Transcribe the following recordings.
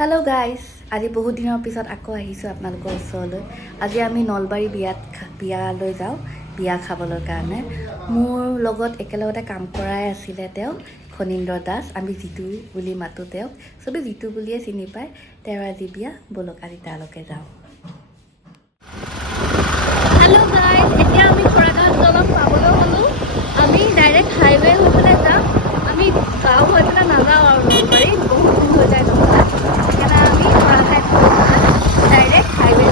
Hello guys, আজি বহুত দিনৰ পিছত আকৌ আহিছো আপোনালোকৰ ওচৰলৈ। আজি আমি নলবাৰী বিয়ালৈ যাও, বিয়া খাবলৈ কাৰণে। মোৰ লগত একেলগতে কাম কৰাই আছিলে তেওঁ খনিন্দ্ৰ দাস। আমি জিতু বুলি মাতো তেওঁ, সবে জিতু বুলিয়ে চিনি পায়। তেওঁৰ আজি বিয়া, বলক আজি তালৈকে যাও। Hello guys, এতিয়া আমি খৰাগাঁও জলক পাবলৈ হলো। আমি ডাইৰেক্ট হাইৱে হৈ পেলাই যাম। আমি গাঁও হৈ পেলাই নাযাওঁ আৰু নলবাৰী বহুত দূৰ হৈ যায় নহ'লে। Direct highway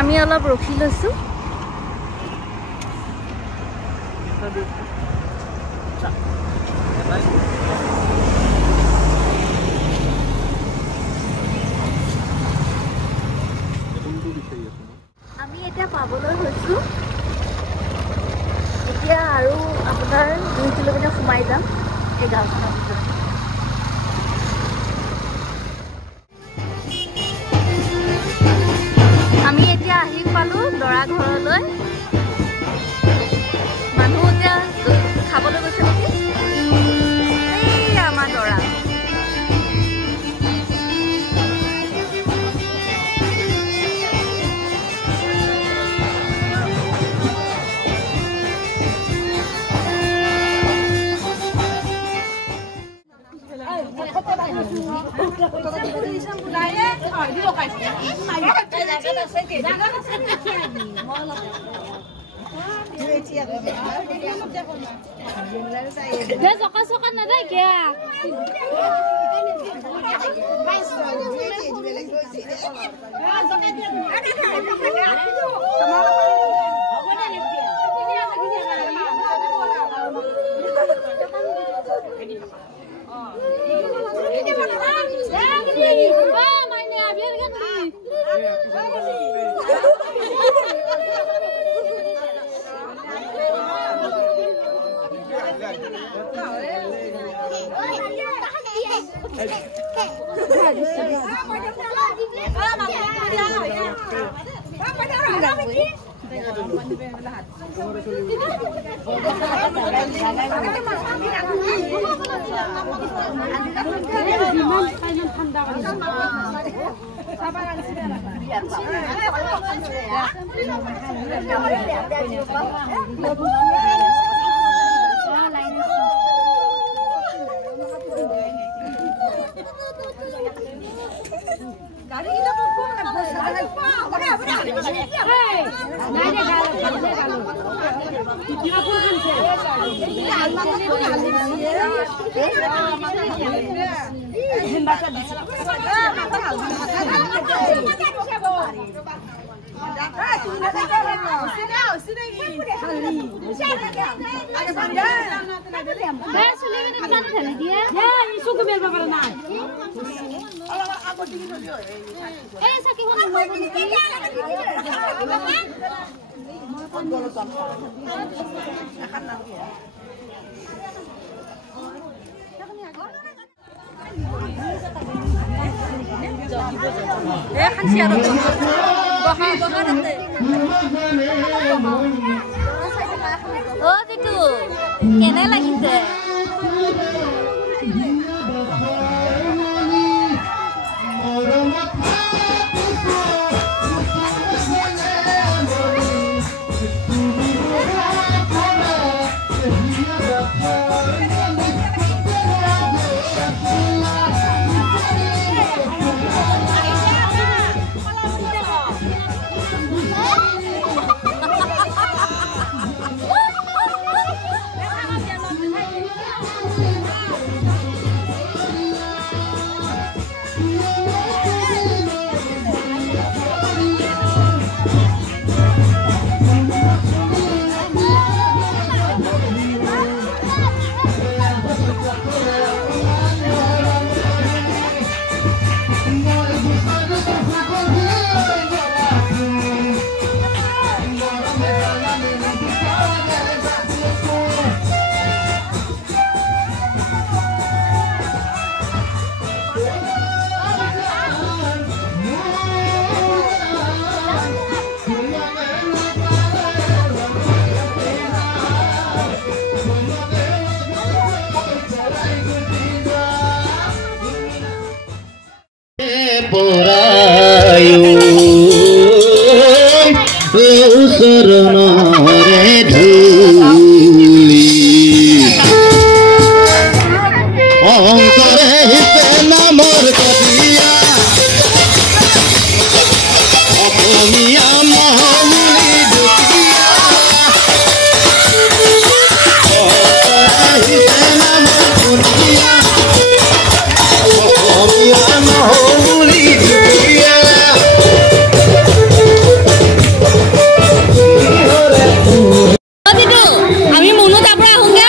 আমি অলপ ৰখি লৈছো। আমি এতিয়া পাবলৈ হৈছো। এতিয়া আৰু আপোনাৰ 2 কিলোমিটাৰ সোমাই যাম এই গাঁওখনৰ ভিতৰত। আমি এতিয়া আহি পালো দৰা ঘৰলৈ। মানুহ এতিয়া খাবলৈ গৈছে নেকি? এই আমাৰ দৰা। কেনে লাগিছে? পৰায়ো চৰণৰে ধূলি অহংকাৰে হিতে নামৰ কবিয়া অসমীয়া মহমুলি দুখীয়া অহংকাৰে হিতে নামৰ কবিয়া অসমীয়া মহমুলি দুখীয়া আমি মনো তাৰ পৰা আহোঁগে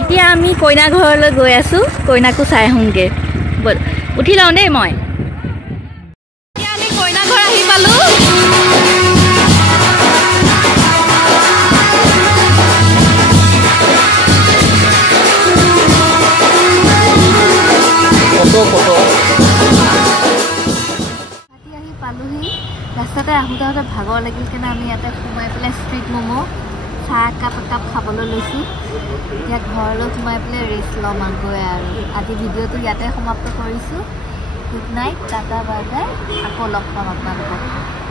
এতিয়া আমি কইনা ঘৰলৈ গৈ আছো কইনাকো চাই আহোঁগে বল উঠি লওঁ দেই মই এতিয়া আমি কইনা ঘৰ আহি পালো পালোহি ৰাস্তাতে আহোঁতে আহোঁতে ভাগৰ লাগিল কাৰণে আমি ইয়াতে সোমাই পেলাই ষ্ট্ৰীট ম'ম' চাহ একাপ খাবলৈ লৈছোঁ এতিয়া ঘৰলৈ সোমাই পেলাই ৰেষ্ট ল'ম আগৈ আৰু আজি ভিডিঅ'টো ইয়াতে সমাপ্ত কৰিছোঁ good night tata bye bye আকৌ লগ পাম আপোনালোকক